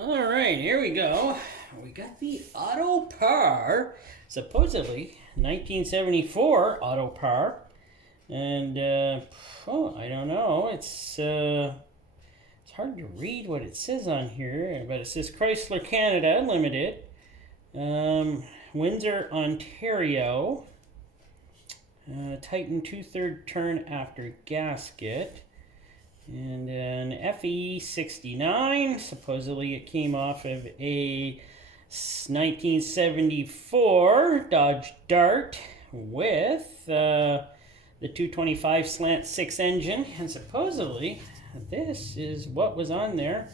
All right, here we go. We got the Autopar, supposedly 1974 Autopar, and I don't know. It's hard to read what it says on here, but it says Chrysler Canada Limited, Windsor, Ontario. Titan 2/3 turn after gasket. And an FE69, supposedly it came off of a 1974 Dodge Dart with the 225 slant 6 engine, and supposedly this is what was on there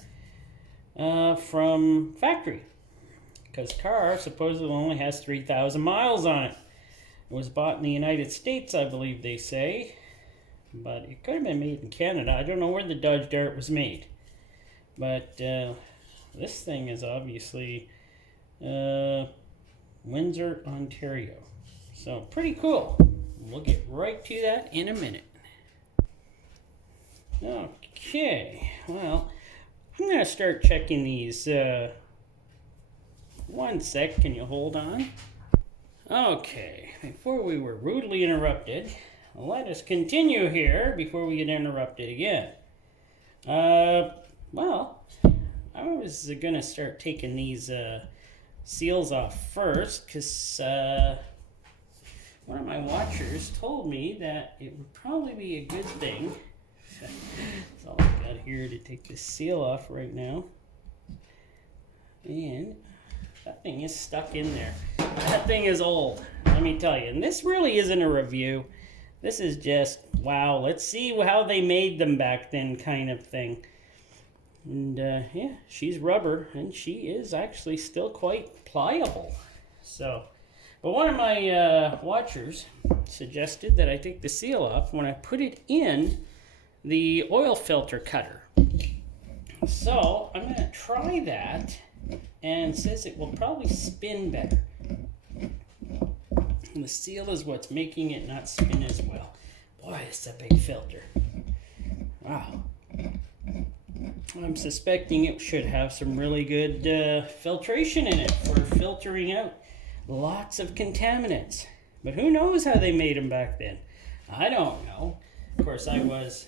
from factory, because car supposedly only has 3,000 miles on it. It was bought in the United States, I believe they say. But it could have been made in Canada. I don't know where the Dodge Dart was made. But this thing is obviously Windsor, Ontario. So pretty cool. We'll get right to that in a minute. Okay, well, I'm going to start checking these. One sec, can you hold on? Okay, before we were rudely interrupted, let us continue here before we get interrupted again. Well, I was going to start taking these seals off first, because one of my watchers told me that it would probably be a good thing. That's all I've got here to take this seal off right now. And that thing is stuck in there. That thing is old, let me tell you. And this really isn't a review. This is just, wow, let's see how they made them back then kind of thing. And yeah, she's rubber, and she is actually still quite pliable. So, but one of my watchers suggested that I take the seal off when I put it in the oil filter cutter. So, I'm going to try that, and it says it will probably spin better. And the seal is what's making it not spin as well. Boy, it's a big filter. Wow. I'm suspecting it should have some really good filtration in it for filtering out lots of contaminants. But who knows how they made them back then? I don't know. Of course, I was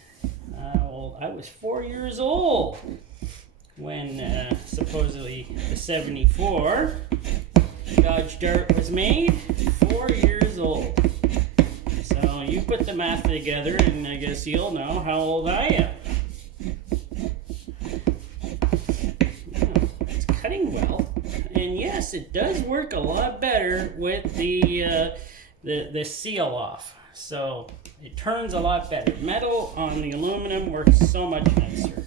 4 years old when supposedly the 74 Dodge Dart was made. 4 years old. So you put the math together, and I guess you'll know how old I am. It's cutting well, and yes, it does work a lot better with the seal off. So it turns a lot better. Metal on the aluminum works so much nicer.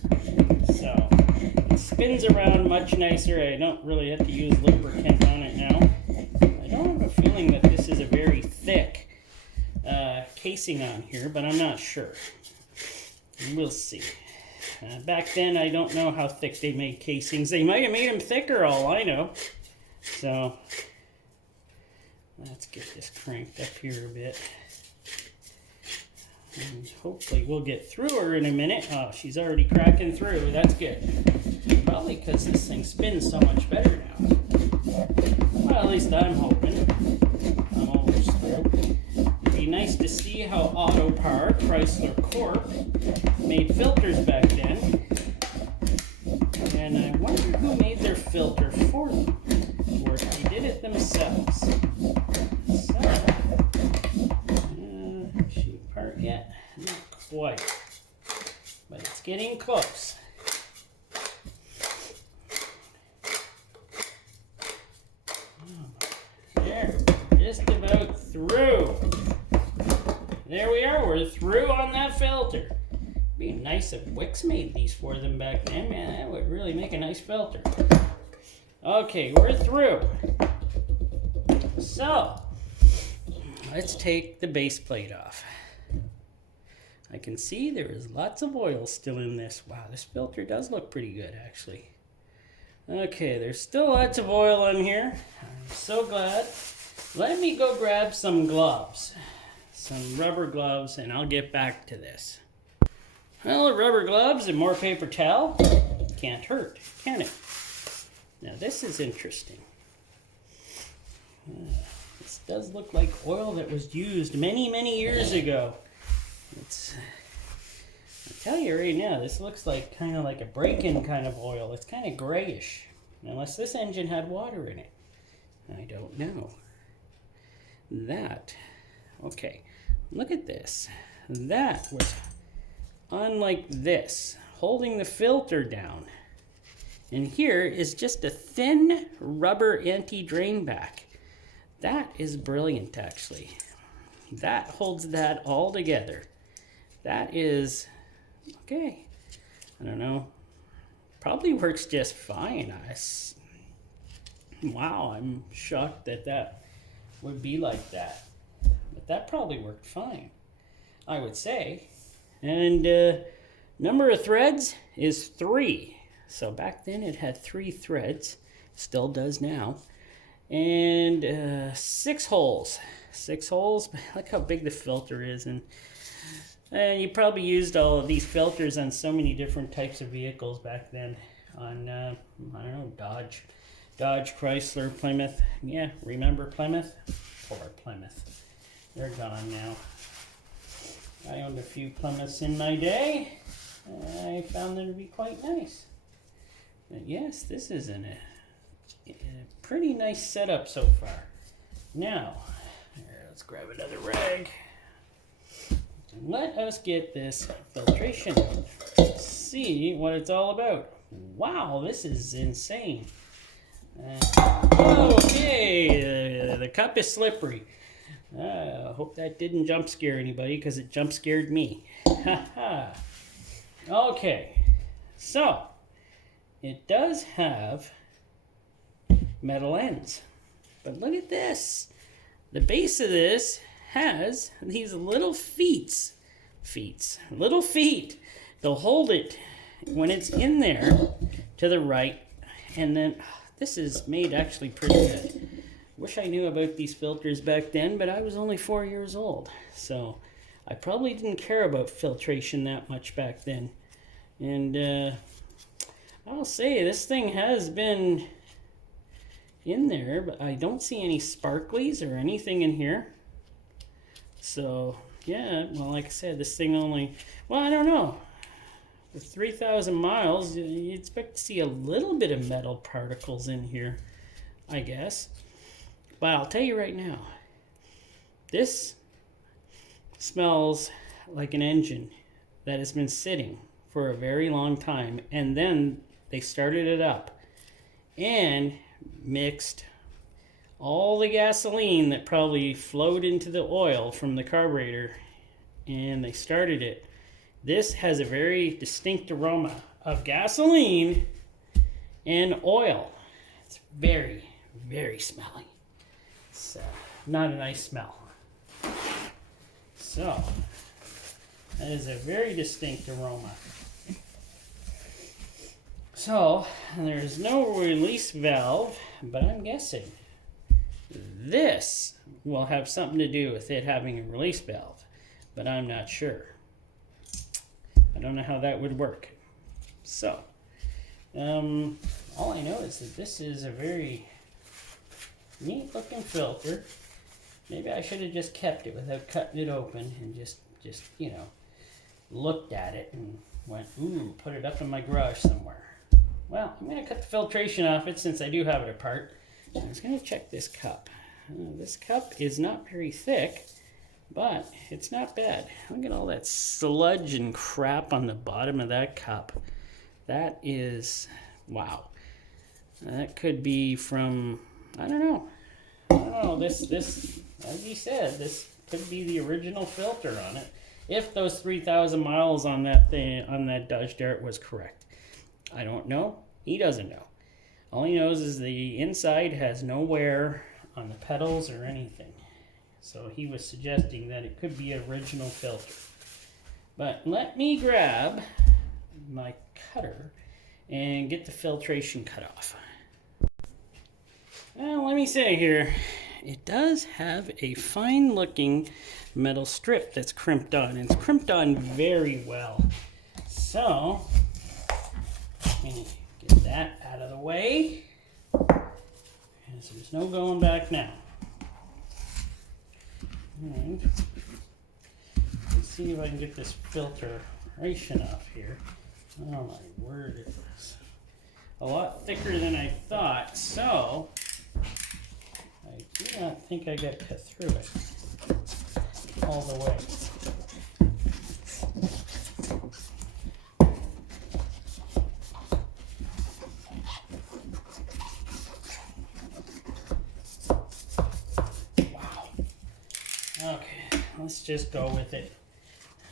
So it spins around much nicer. I don't really have to use lubricant on it now. I don't have a feeling that this is a very thick casing on here, but I'm not sure. We'll see. Back then, I don't know how thick they made casings. They might have made them thicker, all I know. So let's get this cranked up here a bit. And hopefully we'll get through her in a minute. Oh, she's already cracking through. That's good. Probably because this thing spins so much better now. Well, at least I'm hoping. I'm almost through. It'd be nice to see how Autopar, Chrysler Corp, made filters back then. And I wonder who made their filter for them, or if they did it themselves. So, sheet part yet? Not quite. But it's getting close. There, just about through. There we are, we're through on that filter. It'd be nice if Wix made these for them back then, man. That would really make a nice filter. Okay, we're through. So, let's take the base plate off. I can see there is lots of oil still in this. Wow, this filter does look pretty good, actually. Okay, there's still lots of oil in here. I'm so glad. Let me go grab some gloves. Some rubber gloves, and I'll get back to this. Well, rubber gloves and more paper towel can't hurt, can it? Now this is interesting. This does look like oil that was used many, many years ago. I'll tell you right now, this looks like kind of like a break-in kind of oil. It's kind of grayish, unless this engine had water in it. I don't know. Okay, look at this. That was unlike this, holding the filter down. And here is just a thin rubber anti-drain back. That is brilliant, actually. That holds that all together. That is, okay, I don't know, probably works just fine. Wow, I'm shocked that that would be like that. But that probably worked fine, I would say. And number of threads is 3. So back then it had 3 threads, still does now. And 6 holes. 6 holes, look how big the filter is. And you probably used all of these filters on so many different types of vehicles back then. On, I don't know, Dodge, Chrysler, Plymouth. Yeah, remember Plymouth? Poor Plymouth. They're gone now. I owned a few Plymouths in my day. I found them to be quite nice. But yes, this is a pretty nice setup so far. Now, here, let's grab another rag. Let us get this filtration. See what it's all about. Wow, this is insane. Okay, the cup is slippery. I hope that didn't jump scare anybody, because it jump scared me. Okay, so it does have metal ends, but look at this. The base of this has these little little feet. They'll hold it when it's in there to the right, and then this is made actually pretty good. Wish I knew about these filters back then, but I was only 4 years old, so I probably didn't care about filtration that much back then. And I'll say this thing has been in there, but I don't see any sparklies or anything in here. So yeah, well, like I said, this thing only, well, I don't know, with 3,000 miles you expect to see a little bit of metal particles in here, I guess. But I'll tell you right now, this smells like an engine that has been sitting for a very long time, and then they started it up and mixed all the gasoline that probably flowed into the oil from the carburetor, and they started it. This has a very distinct aroma of gasoline and oil. It's very, very smelly. It's not a nice smell. So, that is a very distinct aroma. So, there's no release valve, but I'm guessing this will have something to do with it having a release valve, but I'm not sure. I don't know how that would work. So, all I know is that this is a very neat looking filter. Maybe I should have just kept it without cutting it open and just you know, looked at it and went, ooh, put it up in my garage somewhere. Well, I'm going to cut the filtration off it since I do have it apart. I was going to check this cup. This cup is not very thick, but it's not bad. Look at all that sludge and crap on the bottom of that cup. That is, wow. That could be from, I don't know. This, as you said, this could be the original filter on it. If those 3,000 miles on that thing, on that Dodge Dart was correct. I don't know. He doesn't know. All he knows is the inside has no wear on the pedals or anything. So he was suggesting that it could be an original filter. But let me grab my cutter and get the filtration cut off. Well, let me say here, it does have a fine looking metal strip that's crimped on. It's crimped on very well. So, let me get that out of the way. So there's no going back now. And let's see if I can get this filtration off here. Oh my word, it was a lot thicker than I thought, so I do not think I got cut through it all the way. Wow. Okay, let's just go with it.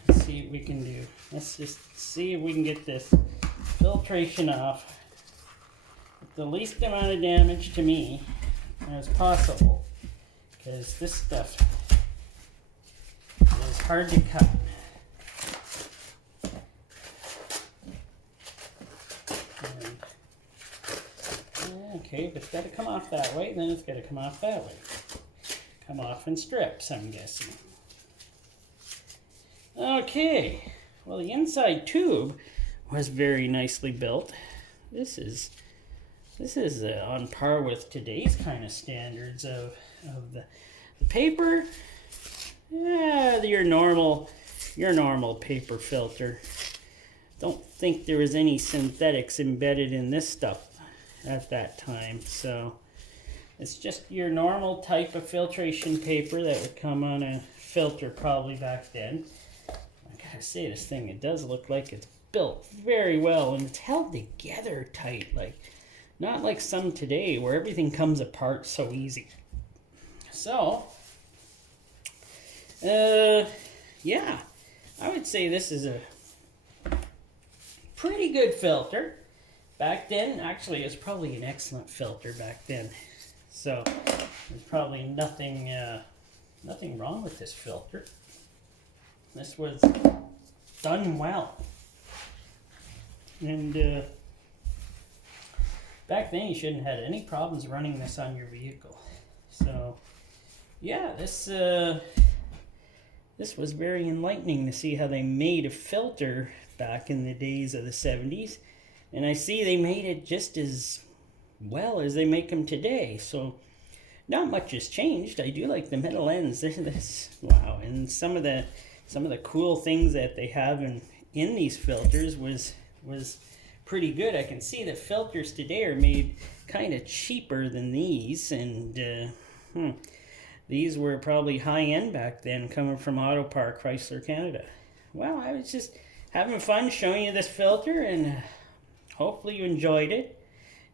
Let's see what we can do. Let's just see if we can get this filtration off with the least amount of damage to me as possible, because this stuff is hard to cut. Okay, but it's got to come off that way, then it's got to come off that way. Come off in strips, I'm guessing. Okay, well, the inside tube was very nicely built. This is on par with today's kind of standards of the paper. Yeah, your normal paper filter. Don't think there was any synthetics embedded in this stuff at that time, so it's just your normal type of filtration paper that would come on a filter probably back then. I gotta say, this thing, it does look like it's built very well, and it's held together tight, like not like some today where everything comes apart so easy. So yeah, I would say this is a pretty good filter. Back then, actually, it was probably an excellent filter back then. So there's probably nothing wrong with this filter. This was done well. And back then, you shouldn't have had any problems running this on your vehicle. So yeah, this was very enlightening to see how they made a filter back in the days of the 70s. And I see they made it just as well as they make them today. So not much has changed. I do like the metal ends. Wow, and some of the cool things that they have in these filters was pretty good. I can see that filters today are made kind of cheaper than these, and these were probably high end back then, coming from Autopar, Chrysler, Canada. Well, I was just having fun showing you this filter, and hopefully you enjoyed it.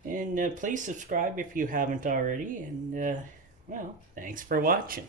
And please subscribe if you haven't already. And well, thanks for watching.